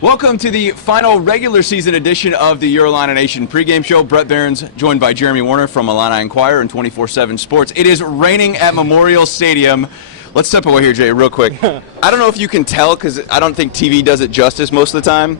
Welcome to the final regular season edition of the Your Illini Nation pregame show. Brett Behrens joined by Jeremy Warner from Illini Inquirer and 24/7 Sports. It is raining at Memorial Stadium. Let's step away here, Jay, real quick. I don't know if you can tell because I don't think TV does it justice most of the time.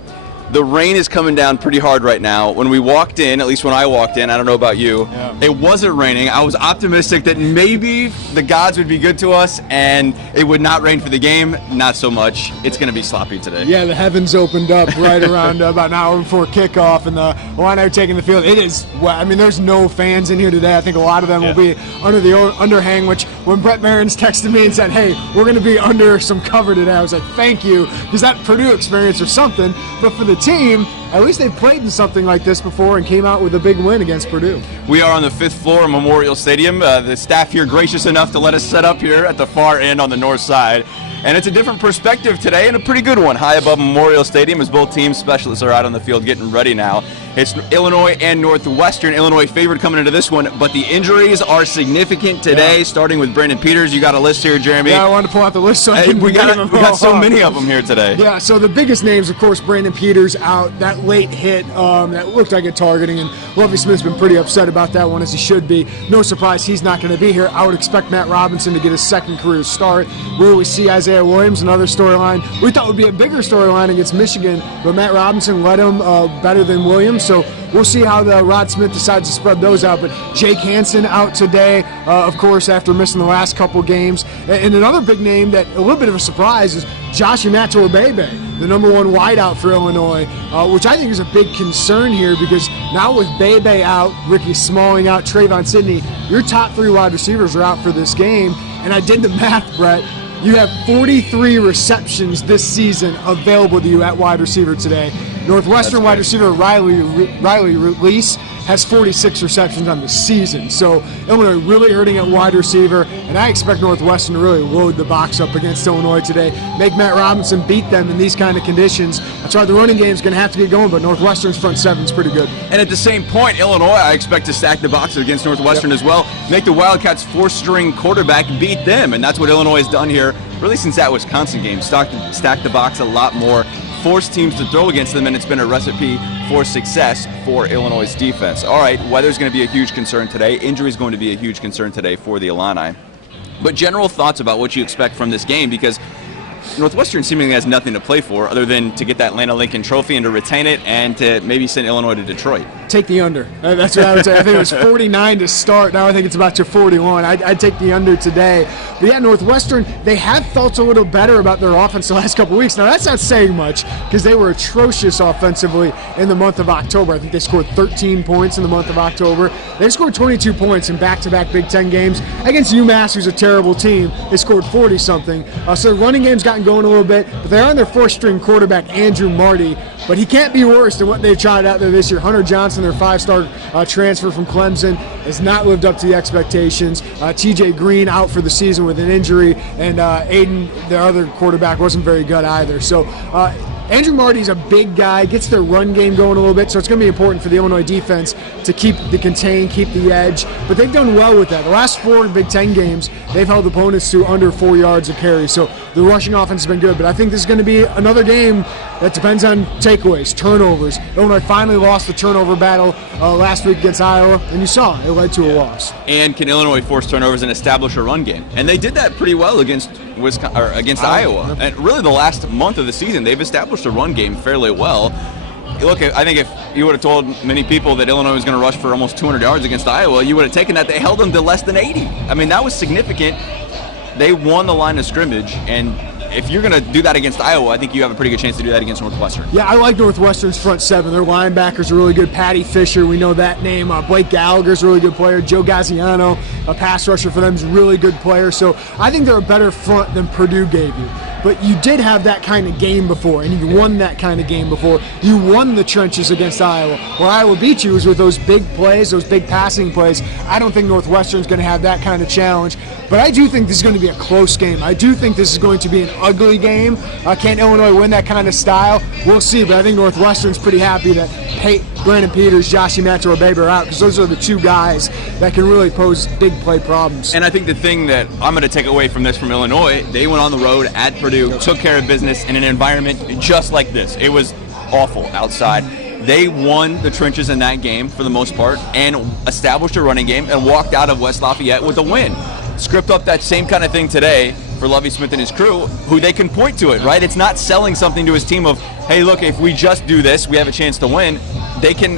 The rain is coming down pretty hard right now. When we walked in, at least when I walked in, I don't know about you, It wasn't raining. I was optimistic that maybe the gods would be good to us and it would not rain for the game. Not so much. It's going to be sloppy today. Yeah, the heavens opened up right around about an hour before kickoff, and the Illini are taking the field. It is wet. I mean, there's no fans in here today. I think a lot of them will be under the underhang, which when Brett Behrens texted me and said, hey, we're going to be under some cover today, I was like, thank you, because that Purdue experience or something. But for the team, at least they've played in something like this before and came out with a big win against Purdue. We are on the 5th floor of Memorial Stadium. The staff here gracious enough to let us set up here at the far end on the north side. And it's a different perspective today and a pretty good one. High above Memorial Stadium as both teams specialists are out on the field getting ready now. It's Illinois and Northwestern. Illinois favored coming into this one, but the injuries are significant today, starting with Brandon Peters. You got a list here, Jeremy. Yeah, I wanted to pull out the list so I we got so many of them here today. Yeah, so the biggest names, of course, Brandon Peters out. That late hit that looked like a targeting, and Lovie Smith's been pretty upset about that one, as he should be. No surprise he's not going to be here. I would expect Matt Robinson to get his second career start. Will we see Isaiah Williams, another storyline we thought would be a bigger storyline against Michigan, but Matt Robinson led him better than Williams, so we'll see how the Rod Smith decides to spread those out. But Jake Hansen out today, of course, after missing the last couple games. And another big name that a little bit of a surprise is Josh Imatorbhebhe, the number one wideout for Illinois, which I think is a big concern here because now with Bebe out, Ricky Smalling out, Trayvon Sidney, your top three wide receivers are out for this game. And I did the math, Brett. You have 43 receptions this season available to you at wide receiver today. Northwestern wide receiver Riley Reese has 46 receptions on the season. So Illinois really hurting at wide receiver, and I expect Northwestern to really load the box up against Illinois today, make Matt Robinson beat them in these kind of conditions. That's why the running game is going to have to get going, but Northwestern's front seven is pretty good. And at the same point, Illinois, I expect to stack the box against Northwestern as well, make the Wildcats' four-string quarterback beat them, and that's what Illinois has done here really since that Wisconsin game. Stack the box a lot more, force teams to throw against them, and it's been a recipe for success for Illinois' defense. All right, weather's going to be a huge concern today. Injury is going to be a huge concern today for the Illini. But general thoughts about what you expect from this game, because Northwestern seemingly has nothing to play for other than to get that Lana Lincoln Trophy and to retain it and to maybe send Illinois to Detroit. Take the under. That's what I would say. I think it was 49 to start. Now I think it's about to 41. I'd take the under today. But yeah, Northwestern, they have felt a little better about their offense the last couple of weeks. Now that's not saying much because they were atrocious offensively in the month of October. I think they scored 13 points in the month of October. They scored 22 points in back-to-back Big Ten games. Against UMass, who's a terrible team, they scored 40-something. So the running game's gotten going a little bit, but they're on their fourth-string quarterback, Andrew Marty. But he can't be worse than what they've tried out there this year. Hunter Johnson, their five-star transfer from Clemson, has not lived up to the expectations. TJ Green out for the season with an injury, and Aiden, their other quarterback, wasn't very good either. So Andrew Marty's a big guy, gets their run game going a little bit, so it's going to be important for the Illinois defense to keep the contain, keep the edge. But they've done well with that. The last 4 Big Ten games, they've held opponents to under 4 yards a carry. So the rushing offense has been good. But I think this is going to be another game that depends on takeaways, turnovers. Illinois finally lost the turnover battle last week against Iowa, and you saw it led to a loss. And can Illinois force turnovers and establish a run game? And they did that pretty well against Iowa. And really the last month of the season, they've established a run game fairly well. Look, I think if you would have told many people that Illinois was going to rush for almost 200 yards against Iowa, you would have taken that. They held them to less than 80. I mean, that was significant. They won the line of scrimmage, and if you're going to do that against Iowa, I think you have a pretty good chance to do that against Northwestern. Yeah, I like Northwestern's front seven. Their linebackers are really good. Patty Fisher, we know that name. Blake Gallagher's a really good player. Joe Gaziano, a pass rusher for them, is a really good player. So I think they're a better front than Purdue gave you. But you did have that kind of game before, and you won that kind of game before. You won the trenches against Iowa. Where Iowa beat you was with those big plays, those big passing plays. I don't think Northwestern's going to have that kind of challenge. But I do think this is going to be a close game. I do think this is going to be an ugly game. Can Illinois win that kind of style? We'll see, but I think Northwestern's pretty happy that Brandon Peters, Josh Imatorbhebhe are out, because those are the two guys that can really pose big play problems. And I think the thing that I'm going to take away from this from Illinois, they went on the road at Purdue Purdue, took care of business in an environment just like this. It was awful outside. They won the trenches in that game for the most part and established a running game and walked out of West Lafayette with a win. Script up that same kind of thing today for Lovie Smith and his crew, who they can point to it, right? It's not selling something to his team of, hey, look, if we just do this, we have a chance to win. They can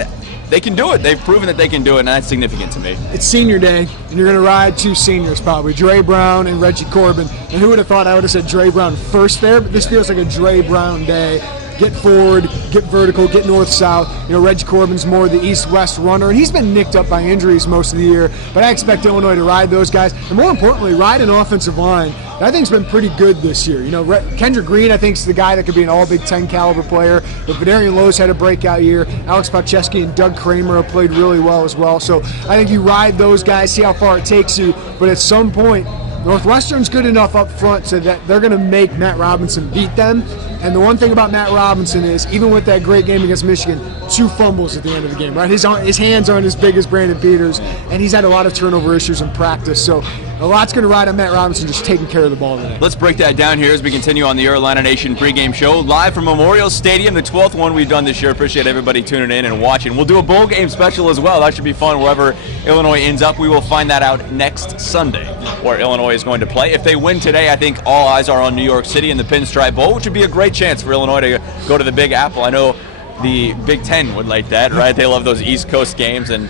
do it. They've proven that they can do it, and that's significant to me. It's senior day, and you're going to ride two seniors probably, Dre Brown and Reggie Corbin. And who would have thought I would have said Dre Brown first there, but this feels like a Dre Brown day. Get forward, get vertical, get north-south. You know, Reggie Corbin's more the east-west runner, and he's been nicked up by injuries most of the year. But I expect Illinois to ride those guys, and more importantly, ride an offensive line that I think's been pretty good this year. You know, Kendrick Green, I think, is the guy that could be an all-Big Ten caliber player. But Vadarian Lowe's had a breakout year. Alex Podcheski and Doug Kramer have played really well as well. So I think you ride those guys, see how far it takes you. But at some point, Northwestern's good enough up front so that they're going to make Matt Robinson beat them. And the one thing about Matt Robinson is, even with that great game against Michigan, 2 fumbles at the end of the game, right? His hands aren't as big as Brandon Peters, and he's had a lot of turnover issues in practice. So a lot's going to ride on Matt Robinson just taking care of the ball today. Let's break that down here as we continue on the Carolina Nation pregame show, live from Memorial Stadium, the 12th one we've done this year. Appreciate everybody tuning in and watching. We'll do a bowl game special as well. That should be fun wherever Illinois ends up. We will find that out next Sunday, where Illinois is going to play. If they win today, I think all eyes are on New York City in the Pinstripe Bowl, which would be a great chance for Illinois to go to the Big Apple. I know the Big Ten would like that, right? They love those East Coast games and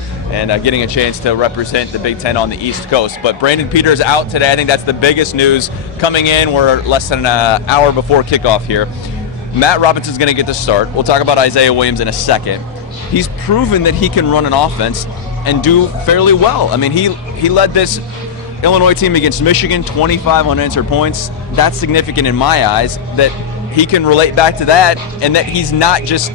getting a chance to represent the Big Ten on the East Coast. But Brandon Peters out today. I think that's the biggest news coming in. We're less than an hour before kickoff here. Matt Robinson's going to get the start. We'll talk about Isaiah Williams in a second. He's proven that he can run an offense and do fairly well. I mean, he led this Illinois team against Michigan, 25 unanswered points. That's significant in my eyes, that he can relate back to that and that he's not just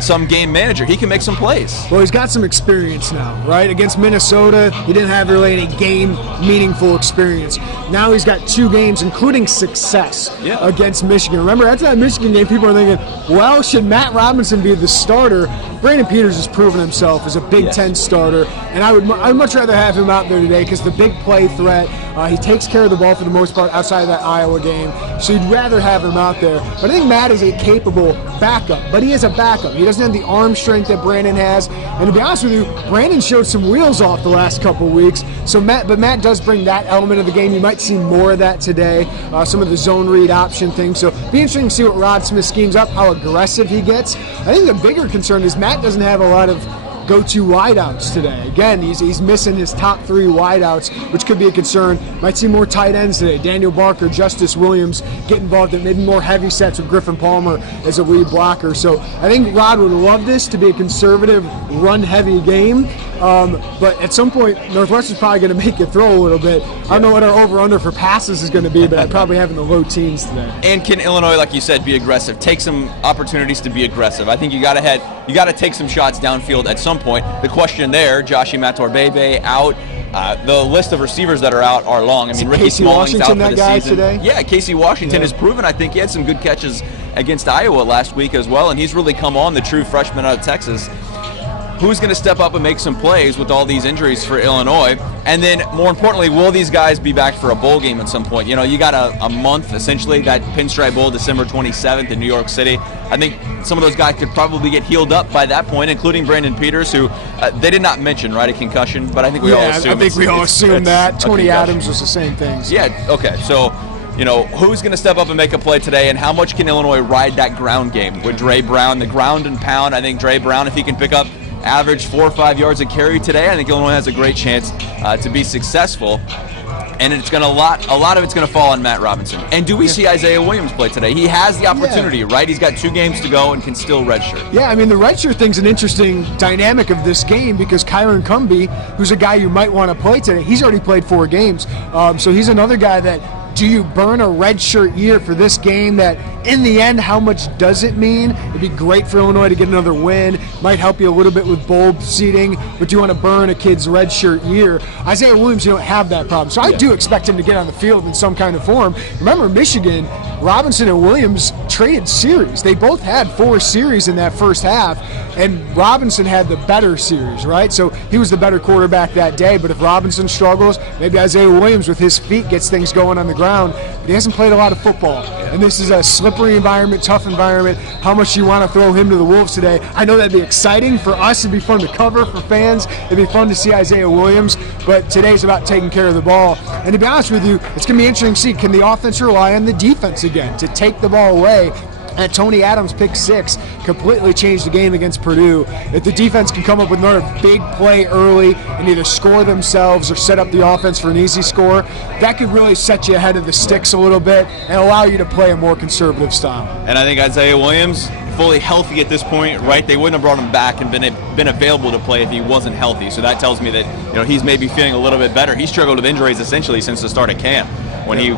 some game manager. He can make some plays. Well, he's got some experience now, right? Against Minnesota, he didn't have really any game meaningful experience. Now he's got 2 games, including success against Michigan. Remember, after that Michigan game, people are thinking, well, should Matt Robinson be the starter? Brandon Peters has proven himself as a Big Ten starter, and I'd much rather have him out there today because the big play threat, he takes care of the ball for the most part outside of that Iowa game, so you'd rather have him out there. But I think Matt is a capable backup, but he is a backup. He doesn't have the arm strength that Brandon has, and to be honest with you, Brandon showed some wheels off the last couple of weeks, but Matt does bring that element of the game. You might see more of that today, some of the zone read option things, so be interesting to see what Rod Smith schemes up, how aggressive he gets. I think the bigger concern is Matt doesn't have a lot of go-to wideouts today. Again, he's missing his top 3 wideouts, which could be a concern. Might see more tight ends today. Daniel Barker, Justice Williams get involved in maybe more heavy sets with Griffin Palmer as a lead blocker. So I think Rod would love this to be a conservative, run-heavy game. But at some point, Northwestern's probably going to make you throw a little bit. I don't know what our over-under for passes is going to be, but I'd probably have in the low teens today. And can Illinois, like you said, be aggressive? Take some opportunities to be aggressive. I think you got to take some shots downfield at some point. The question there, Joshi Matorbebe out. The list of receivers that are out are long. I mean, Ricky Casey Smalling's Washington, out for the that guy season. today? Yeah, Casey Washington has proven. I think he had some good catches against Iowa last week as well, and he's really come on, the true freshman out of Texas. Who's going to step up and make some plays with all these injuries for Illinois? And then, more importantly, will these guys be back for a bowl game at some point? You know, you got a month, essentially, that Pinstripe Bowl, December 27th in New York City. I think some of those guys could probably get healed up by that point, including Brandon Peters, who they did not mention, right, a concussion, but I think we all assume. I think we all assume that. Tony Adams was the same thing. So. Yeah, okay, so, you know, who's going to step up and make a play today, and how much can Illinois ride that ground game with Dre Brown, the ground and pound? I think Dre Brown, if he can pick up average 4 or 5 yards a carry today, I think Illinois has a great chance to be successful. And it's going to a lot of it's going to fall on Matt Robinson. And do we see Isaiah Williams play today? He has the opportunity, right? He's got 2 games to go and can still redshirt. Yeah, I mean, the redshirt thing's an interesting dynamic of this game because Kyron Cumby, who's a guy you might want to play today, he's already played 4 games. So he's another guy that, do you burn a redshirt year for this game that, in the end, how much does it mean? It'd be great for Illinois to get another win. Might help you a little bit with bowl seeding, but do you want to burn a kid's redshirt year? Isaiah Williams, you don't have that problem. So I do expect him to get on the field in some kind of form. Remember, Michigan, Robinson and Williams traded series. They both had 4 series in that first half, and Robinson had the better series, right? So he was the better quarterback that day, but if Robinson struggles, maybe Isaiah Williams with his feet gets things going on the ground, but he hasn't played a lot of football. And this is a slippery environment, tough environment. How much do you want to throw him to the Wolves today? I know that'd be exciting for us. It'd be fun to cover for fans. It'd be fun to see Isaiah Williams. But today's about taking care of the ball. And to be honest with you, it's going to be interesting to see, can the offense rely on the defense again to take the ball away? And Tony Adams' pick 6 completely changed the game against Purdue. If the defense can come up with another big play early and either score themselves or set up the offense for an easy score, that could really set you ahead of the sticks a little bit and allow you to play a more conservative style. And I think Isaiah Williams, fully healthy at this point, right? They wouldn't have brought him back and been available to play if he wasn't healthy. So that tells me that he's maybe feeling a little bit better. He struggled with injuries essentially since the start of camp when he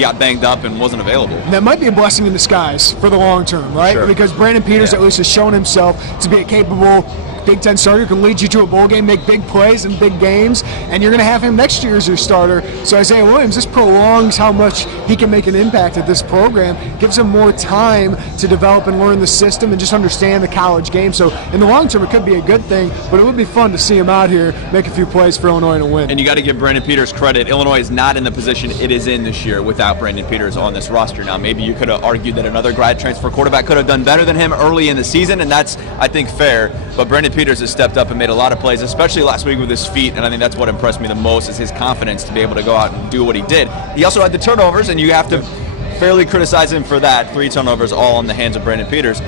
got banged up and wasn't available. And that might be a blessing in disguise for the long term, right? Sure. Because Brandon Peters at least has shown himself to be a capable Big Ten starter, can lead you to a bowl game, make big plays in big games, and you're going to have him next year as your starter. So Isaiah Williams, this prolongs how much he can make an impact at this program, gives him more time to develop and learn the system and just understand the college game. So in the long term, it could be a good thing, but it would be fun to see him out here make a few plays for Illinois to win. And you got to give Brandon Peters credit. Illinois is not in the position it is in this year without Brandon Peters on this roster. Now, maybe you could have argued that another grad transfer quarterback could have done better than him early in the season, and that's, I think, fair. But Brandon Peters has stepped up and made a lot of plays, especially last week with his feet, and I think that's what impressed me the most is his confidence to be able to go out and do what he did. He also had the turnovers, and you have to fairly criticize him for that. 3 turnovers all in the hands of Brandon Peters.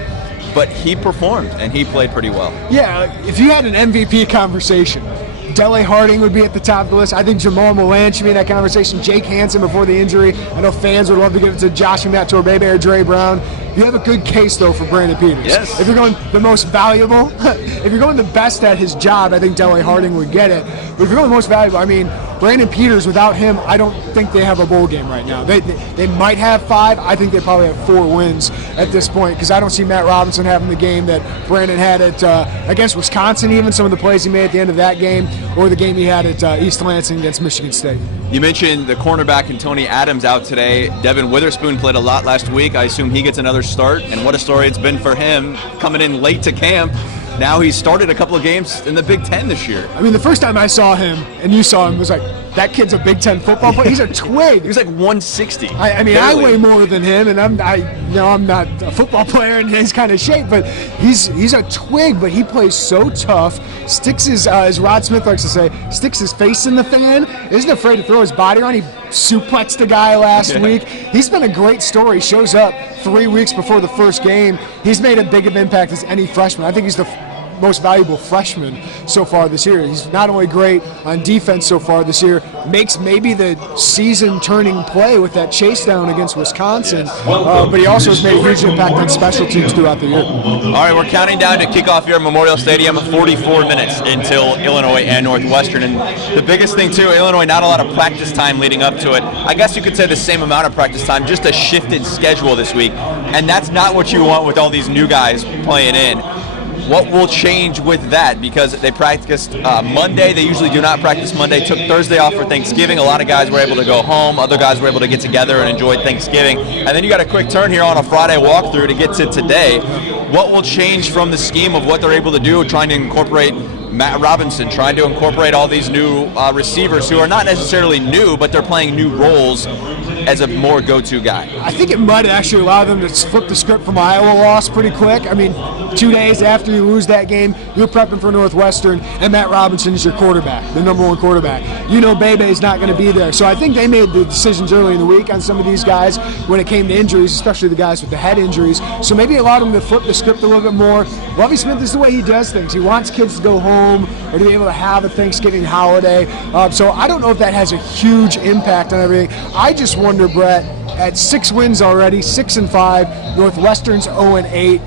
But he performed, and he played pretty well. Yeah, if you had an MVP conversation, Dele Harding would be at the top of the list. I think Jamal Milan should be in that conversation. Jake Hansen before the injury. I know fans would love to give it to Josh Matt Torbebe or Dre Brown. You have a good case, though, for Brandon Peters. Yes. If you're going the most valuable, if you're going the best at his job, I think Dele Harding would get it. But if you're going the most valuable, I mean, Brandon Peters, without him, I don't think they have a bowl game right now. They might have 5. I think they probably have 4 wins at this point because I don't see Matt Robinson having the game that Brandon had at against Wisconsin, even some of the plays he made at the end of that game, or the game he had at East Lansing against Michigan State. You mentioned the cornerback and Tony Adams out today. Devin Witherspoon played a lot last week. I assume he gets another start, and what a story it's been for him coming in late to camp. Now he's started a couple of games in the Big Ten this year. I mean, the first time I saw him, and you saw him, was like, that kid's a Big Ten football player. He's a twig. He was like 160. I mean, barely. I weigh more than him, and I'm not a football player in his kind of shape, but he's a twig. But he plays so tough. Sticks his, as Rod Smith likes to say, sticks his face in the fan. Isn't afraid to throw his body around. He suplexed a guy last week. He's been a great story. Shows up 3 weeks before the first game. He's made as big of an impact as any freshman. I think he's the most valuable freshman so far this year. He's not only great on defense so far this year, makes maybe the season-turning play with that chase down against Wisconsin, but he also has made a huge impact on special teams throughout the year. All right, we're counting down to kick off here at Memorial Stadium, 44 minutes until Illinois and Northwestern. And the biggest thing, too, Illinois, not a lot of practice time leading up to it. I guess you could say the same amount of practice time, just a shifted schedule this week. And that's not what you want with all these new guys playing in. What will change with that? Because they practiced Monday. They usually do not practice Monday. Took Thursday off for Thanksgiving. A lot of guys were able to go home. Other guys were able to get together and enjoy Thanksgiving. And then you got a quick turn here on a Friday walkthrough to get to today. What will change from the scheme of what they're able to do, trying to incorporate Matt Robinson, trying to incorporate all these new receivers who are not necessarily new, but they're playing new roles as a more go-to guy? I think it might actually allow them to flip the script from Iowa loss pretty quick. I mean, 2 days after you lose that game, you're prepping for Northwestern, and Matt Robinson is your quarterback, the number 1 quarterback. You know Bebe's not going to be there. So I think they made the decisions early in the week on some of these guys when it came to injuries, especially the guys with the head injuries. So maybe it allowed them to flip the script a little bit more. Lovie Smith is the way he does things. He wants kids to go home or to be able to have a Thanksgiving holiday. So I don't know if that has a huge impact on everything. I just wonder, Brett, at 6 wins already, 6-5, Northwestern's 0-8.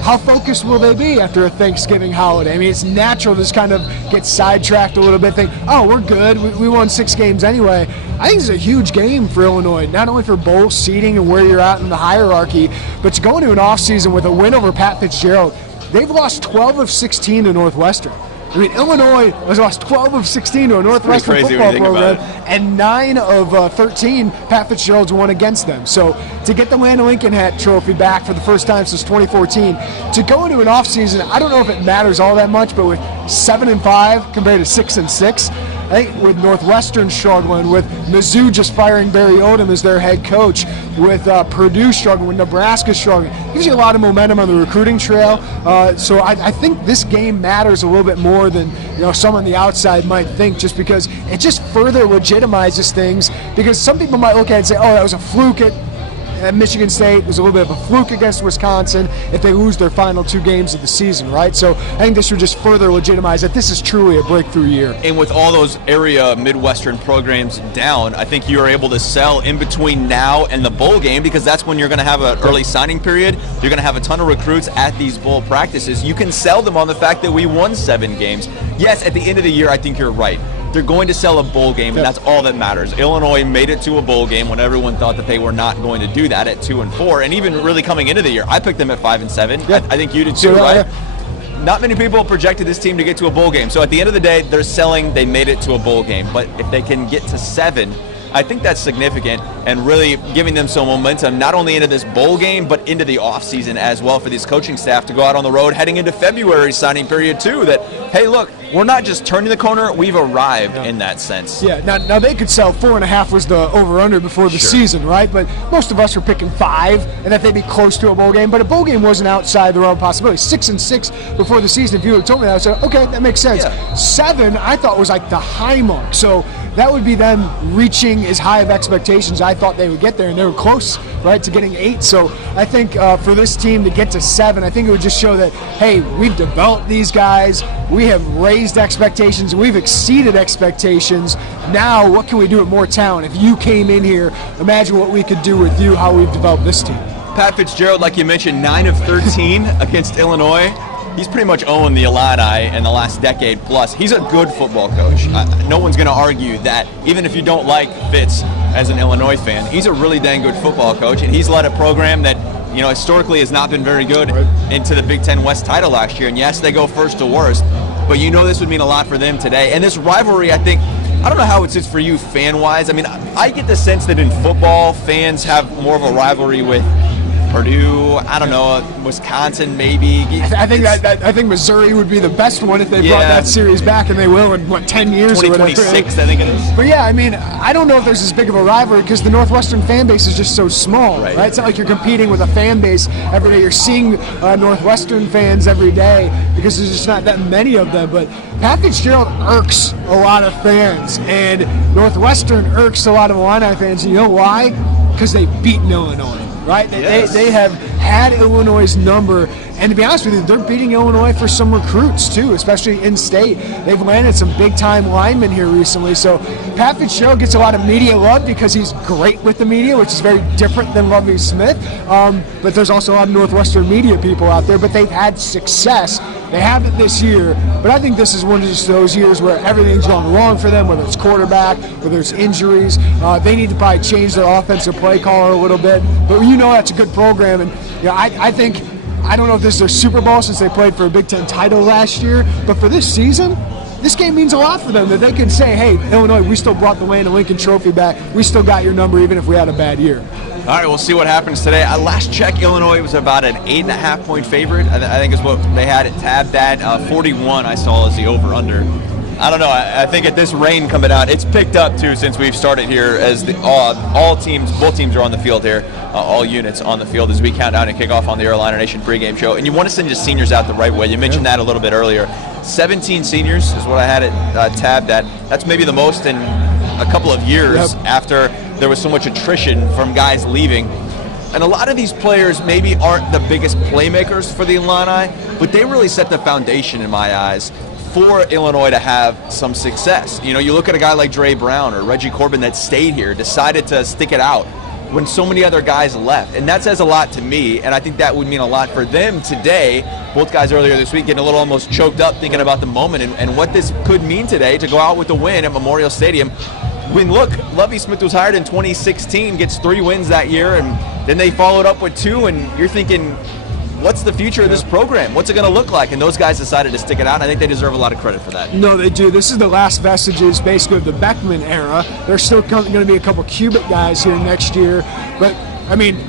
How focused will they be after a Thanksgiving holiday? I mean, it's natural to just kind of get sidetracked a little bit, think, oh, we're good, we won 6 games anyway. I think it's a huge game for Illinois, not only for bowl seeding and where you're at in the hierarchy, but to go into an offseason with a win over Pat Fitzgerald. They've lost 12 of 16 to Northwestern. I mean, Illinois has lost 12 of 16 to a Northwestern football program, and 9 of 13 Pat Fitzgerald's won against them. So to get the Land Lincoln Hat trophy back for the first time since 2014, to go into an offseason, I don't know if it matters all that much, but with 7-5 compared to 6-6, I think with Northwestern struggling, with Mizzou just firing Barry Odom as their head coach, with Purdue struggling, with Nebraska struggling, it gives you a lot of momentum on the recruiting trail. So I think this game matters a little bit more than some on the outside might think, just because it just further legitimizes things. Because some people might look at it and say, oh, that was a fluke at Michigan State. It was a little bit of a fluke against Wisconsin if they lose their final 2 games of the season, right? So I think this would just further legitimize that this is truly a breakthrough year. And with all those area Midwestern programs down, I think you're able to sell in between now and the bowl game, because that's when you're going to have an early signing period. You're going to have a ton of recruits at these bowl practices. You can sell them on the fact that we won 7 games. Yes, at the end of the year, I think you're right. They're going to sell a bowl game, and that's all that matters. Illinois made it to a bowl game when everyone thought that they were not going to do that at 2-4, and even really coming into the year, I picked them at 5-7. Yeah. I think you did too, right? Yeah. Not many people projected this team to get to a bowl game. So at the end of the day, they're selling. They made it to a bowl game, but if they can get to 7, I think that's significant and really giving them some momentum, not only into this bowl game, but into the offseason as well for this coaching staff to go out on the road heading into February signing period too, that, hey, look, we're not just turning the corner, we've arrived in that sense. Yeah, now they could sell 4.5 was the over-under before the season, right? But most of us were picking 5, and that they'd be close to a bowl game. But a bowl game wasn't outside the realm of possibility. 6-6 before the season, if you had told me that, I would say, okay, that makes sense. Yeah. 7, I thought was like the high mark. So that would be them reaching as high of expectations I thought they would get there, and they were close, right, to getting 8. So I think for this team to get to 7, I think it would just show that, hey, we've developed these guys, we have raised expectations, we've exceeded expectations. Now, what can we do with more talent? If you came in here, imagine what we could do with you, how we've developed this team. Pat Fitzgerald, like you mentioned, 9 of 13 against Illinois. He's pretty much owned the Illini in the last decade plus. He's a good football coach. No one's going to argue that, even if you don't like Fitz as an Illinois fan. He's a really dang good football coach, and he's led a program that historically has not been very good into the Big Ten West title last year. And yes, they go first to worst, but this would mean a lot for them today. And this rivalry, I don't know how it sits for you fan-wise. I mean, I get the sense that in football, fans have more of a rivalry with Purdue, I don't know, Wisconsin maybe. I think Missouri would be the best one if they brought that series back, and they will in 10 years 2026, I think it is. But yeah, I mean, I don't know if there's as big of a rivalry because the Northwestern fan base is just so small, right? It's not like you're competing with a fan base every day. You're seeing Northwestern fans every day because there's just not that many of them. But Pat Fitzgerald irks a lot of fans, and Northwestern irks a lot of Illini fans. And you know why? Because they've beaten Illinois. Right? They have had Illinois' number, and to be honest with you, they're beating Illinois for some recruits too, especially in state. They've landed some big-time linemen here recently. So Pat Fitzgerald gets a lot of media love because he's great with the media, which is very different than Lovie Smith. But there's also a lot of Northwestern media people out there, but they've had success. They haven't this year, but I think this is one of just those years where everything's gone wrong for them, whether it's quarterback, whether it's injuries. They need to probably change their offensive play caller a little bit, but that's a good program. And I think, I don't know if this is their Super Bowl since they played for a Big Ten title last year, but for this season, this game means a lot for them, that they can say, hey, Illinois, we still brought the Landon Lincoln Trophy back. We still got your number even if we had a bad year. All right, we'll see what happens today. Last check, Illinois was about an 8.5-point favorite. I think is what they had it tabbed at. 41 I saw as the over-under. I don't know. I think at this rain coming out, it's picked up too since we've started here as both teams are on the field here, all units on the field as we count down and kick off on the Illini Nation pregame show. And you want to send your seniors out the right way. You mentioned that a little bit earlier. 17 seniors is what I had it tabbed at. That's maybe the most in a couple of years after there was so much attrition from guys leaving. And a lot of these players maybe aren't the biggest playmakers for the Illini, but they really set the foundation in my eyes for Illinois to have some success. You look at a guy like Dre Brown or Reggie Corbin that stayed here, decided to stick it out when so many other guys left. And that says a lot to me, and I think that would mean a lot for them today. Both guys earlier this week getting a little almost choked up thinking about the moment and what this could mean today to go out with a win at Memorial Stadium. When, look, Lovie Smith was hired in 2016, gets 3 wins that year, and then they followed up with 2, and you're thinking, what's the future of this program? What's it going to look like? And those guys decided to stick it out, and I think they deserve a lot of credit for that. No, they do. This is the last vestiges, basically, of the Beckman era. There's still going to be a couple Cubic guys here next year, but,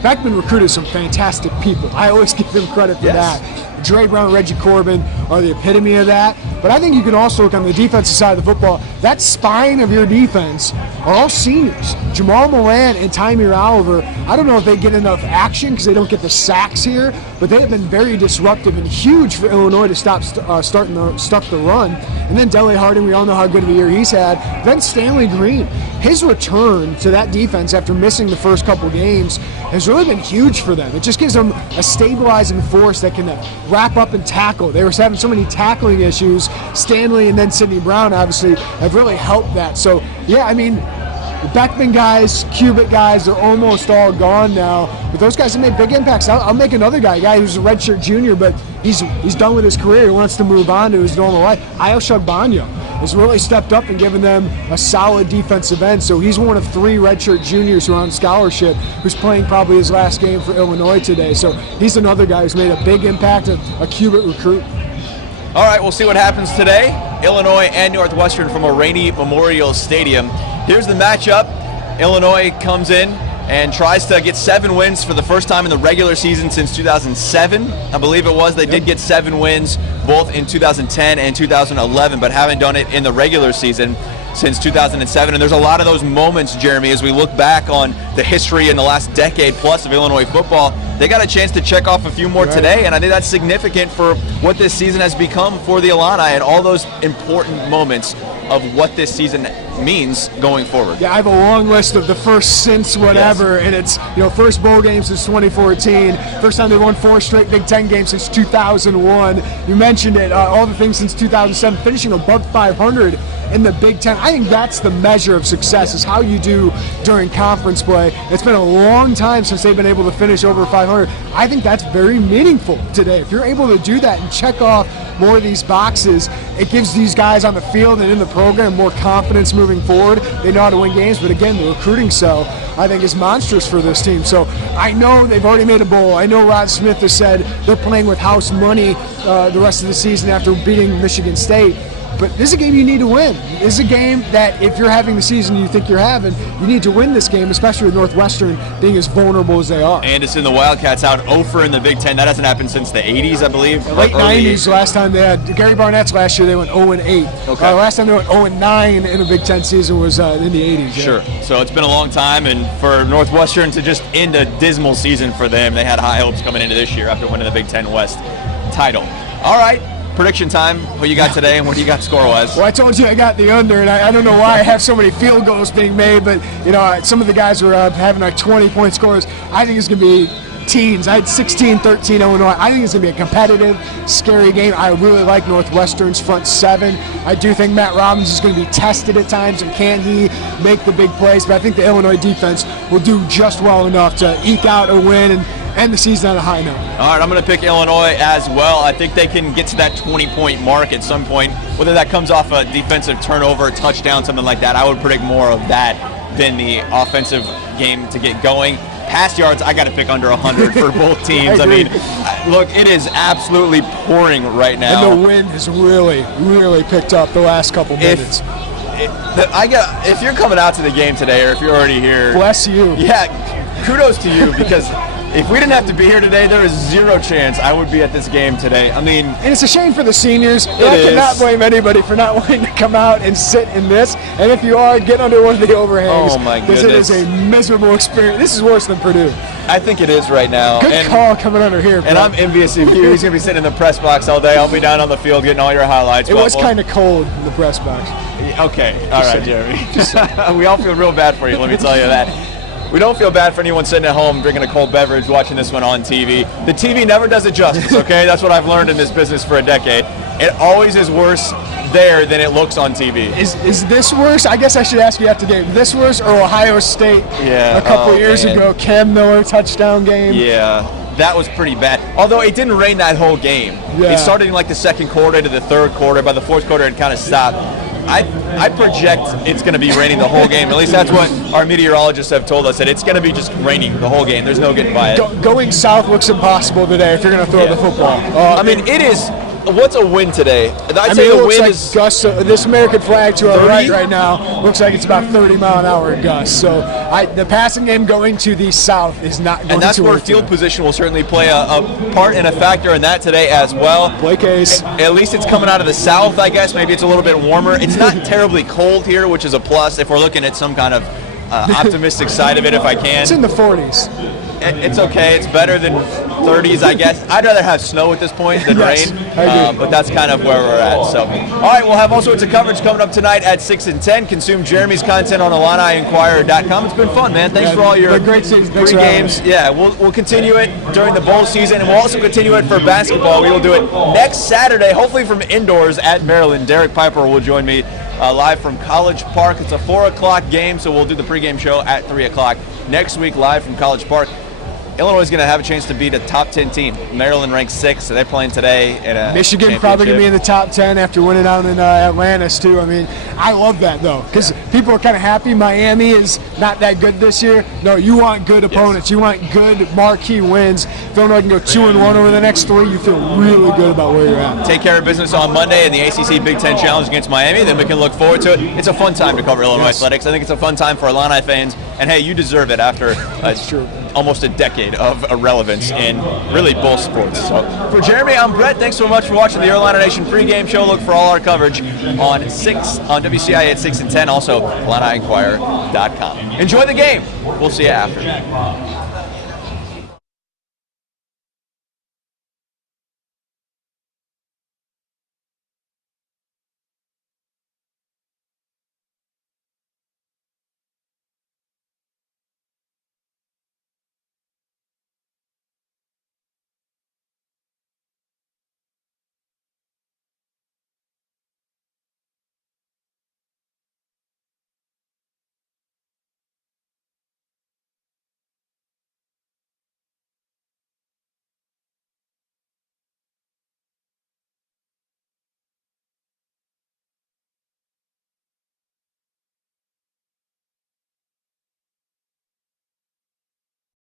Beckman recruited some fantastic people. I always give him credit for that. Dre Brown, Reggie Corbin, are the epitome of that. But I think you can also look on the defensive side of the football. That spine of your defense are all seniors. Jamal Moran and Tymir Oliver, I don't know if they get enough action because they don't get the sacks here, but they have been very disruptive and huge for Illinois to stop the run. And then Dele Harding, we all know how good of a year he's had. Then Stanley Green, his return to that defense after missing the first couple games has really been huge for them. It just gives them a stabilizing force that can wrap up and tackle. They were having so many tackling issues. Stanley and then Sidney Brown obviously have really helped that. So, yeah, I mean, the Beckman guys, Cubitt guys, are almost all gone now. But those guys have made big impacts. I'll make another guy, a guy who's a redshirt junior, but he's done with his career. He wants to move on to his normal life. Ayo Shagbanyo has really stepped up and given them a solid defensive end. So he's one of 3 redshirt juniors who are on scholarship who's playing probably his last game for Illinois today. So he's another guy who's made a big impact, a Cubitt recruit. All right, we'll see what happens today. Illinois and Northwestern from a rainy Memorial Stadium. Here's the matchup. Illinois comes in and tries to get 7 wins for the first time in the regular season since 2007. I believe it was. They did get 7 wins both in 2010 and 2011, but haven't done it in the regular season since 2007. And there's a lot of those moments, Jeremy, as we look back on the history in the last decade plus of Illinois football. They got a chance to check off a few more today, and I think that's significant for what this season has become for the Illini and all those important moments of what this season means going forward. Yeah, I have a long list of the first since whatever, and it's, first bowl game since 2014, first time they won 4 straight Big Ten games since 2001. You mentioned it, all the things since 2007, finishing above 500 in the Big Ten. I think that's the measure of success, is how you do during conference play. It's been a long time since they've been able to finish over 500. I think that's very meaningful today. If you're able to do that and check off more of these boxes, it gives these guys on the field and in the program more confidence moving forward. They know how to win games, but again, the recruiting cell, I think, is monstrous for this team. So I know they've already made a bowl. I know Rod Smith has said they're playing with house money the rest of the season after beating Michigan State. But this is a game you need to win. This is a game that if you're having the season you think you're having, you need to win this game, especially with Northwestern being as vulnerable as they are. And it's in the Wildcats out 0 in the Big Ten. That hasn't happened since the 80s, I believe. Late 90s, last time they had Gary Barnett's last year, they went 0-8. Okay. Last time they went 0-9 in a Big Ten season was in the 80s. Yeah. Sure. So it's been a long time, and for Northwestern to just end a dismal season for them, they had high hopes coming into this year after winning the Big Ten West title. All right. Prediction time. What you got today, and what do you got score-wise? Well, I told you I got the under, and I don't know why I have so many field goals being made, but some of the guys were having like 20-point scores. I think it's going to be teens. I had 16-13 Illinois. I think it's going to be a competitive, scary game. I really like Northwestern's front 7. I do think Matt Robbins is going to be tested at times, and can he make the big plays? But I think the Illinois defense will do just well enough to eke out a win and end the season on a high note. All right, I'm going to pick Illinois as well. I think they can get to that 20-point mark at some point. Whether that comes off a defensive turnover, touchdown, something like that, I would predict more of that than the offensive game to get going. Pass yards, I got to pick under 100 for both teams. I mean, look, it is absolutely pouring right now. And the wind has really, really picked up the last couple minutes. If you're coming out to the game today, or if you're already here, bless you. Yeah, kudos to you, because if we didn't have to be here today, there is zero chance I would be at this game today. I mean, and it's a shame for the seniors. I cannot blame anybody for not wanting to come out and sit in this. And if you are, get under one of the overhangs. Oh my goodness! Because it is a miserable experience. This is worse than Purdue. I think it is right now. Good call coming under here. And I'm envious of you. He's going to be sitting in the press box all day. I'll be down on the field getting all your highlights. It was kind of cold in the press box. Okay. All right, Jeremy. We all feel real bad for you, let me tell you that. We don't feel bad for anyone sitting at home drinking a cold beverage watching this one on TV. The TV never does it justice, okay? That's what I've learned in this business for a decade. It always is worse there than it looks on TV. Is this worse? I guess I should ask you after the game. This worse or Ohio State a couple years ago, Cam Miller touchdown game? Yeah, that was pretty bad. Although it didn't rain that whole game. Yeah. It started in like the second quarter to the third quarter. By the fourth quarter, it kind of stopped. I project it's going to be raining the whole game. At least that's what our meteorologists have told us, that it's going to be just raining the whole game. There's no getting by it. Going south looks impossible today if you're going to throw the football. I mean, it is What's a win today? I'd I say mean, it the looks win like is gusts. This American flag to our 30? right now looks like it's about 30-mile-an-hour gusts. So the passing game going to the south is not going to and that's where work field today. position will certainly play a part and a factor in that today as well. Play case. At least it's coming out of the south, I guess. Maybe it's a little bit warmer. It's not terribly cold here, which is a plus if we're looking at some kind of optimistic side of it, if I can. It's in the 40s. It's okay. It's better than 30s, I guess. I'd rather have snow at this point than Yes, rain, I agree. but that's kind of where we're at. So, all right, we'll have all sorts of coverage coming up tonight at 6 and 10. Consume Jeremy's content on IlliniInquirer.com. It's been fun, man. Thanks for all your great season. Thanks free for having games. Yeah, we'll continue it during the bowl season, and we'll also continue it for basketball. We will do it next Saturday, hopefully from indoors at Maryland. Derek Piper will join me live from College Park. It's a 4 o'clock game, so we'll do the pregame show at 3 o'clock next week live from College Park. Illinois is going to have a chance to beat a top 10 team. Maryland ranks 6, so they're playing today in a Michigan probably going to be in the top 10 after winning out in Atlantis, too. I mean, I love that, though, because people are kind of happy Miami is not that good this year. No, you want good opponents. You want good marquee wins. If Illinois can go 2-1 over the next 3, you feel really good about where you're at. Take care of business on Monday in the ACC Big Ten Challenge against Miami. Then we can look forward to it. It's a fun time to cover Illinois athletics. I think it's a fun time for Illini fans. And, hey, you deserve it after almost a decade of irrelevance in really both sports. So for Jeremy, I'm Brett. Thanks so much for watching the Illini Nation pregame show. Look for all our coverage on WCIA at 6 and 10. Also, IlliniInquirer.com. Enjoy the game. We'll see you after.